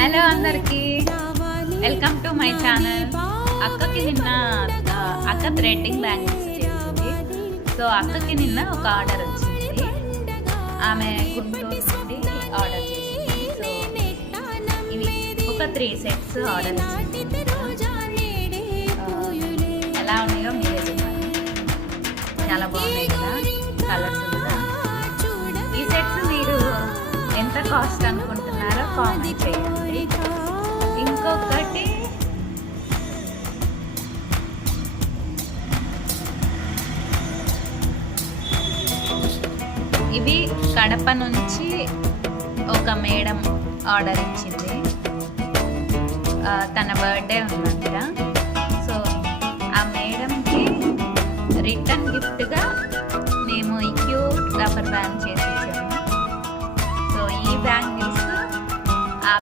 Hello అందరికీ, welcome to my channel. అక్కకి నిన్న అక్క థ్రెడ్డింగ్ బ్యాంగిల్స్ చేసింది. సో అక్కకి నిన్న ఒక ఆర్డర్ వచ్చింది. ఆమె గుంటూరు నుండి ఆర్డర్ చేసింది. సో ఇవి ఒక 3 సెట్స్ ఆర్డర్ ఇచ్చింది. ఎలా ఉన్నాయో మీరే చెప్పండి. చాలా బాగున్నాయి కదా, కలర్స్ కూడా. ఈ సెట్స్ మీరు ఎంత కాస్ట్ అనుకుంటున్నారో కామెంట్ చేయండి. ఇంకొకటి ఇవి కడప నుంచి ఒక మేడం ఆర్డర్ ఇచ్చింది. తన బర్త్డే ఉందంట. సో ఆ మేడంకి రిటర్న్ గిఫ్ట్గా మేము ఈ క్యూట్ రబ్బర్ బ్యాండ్ చేసి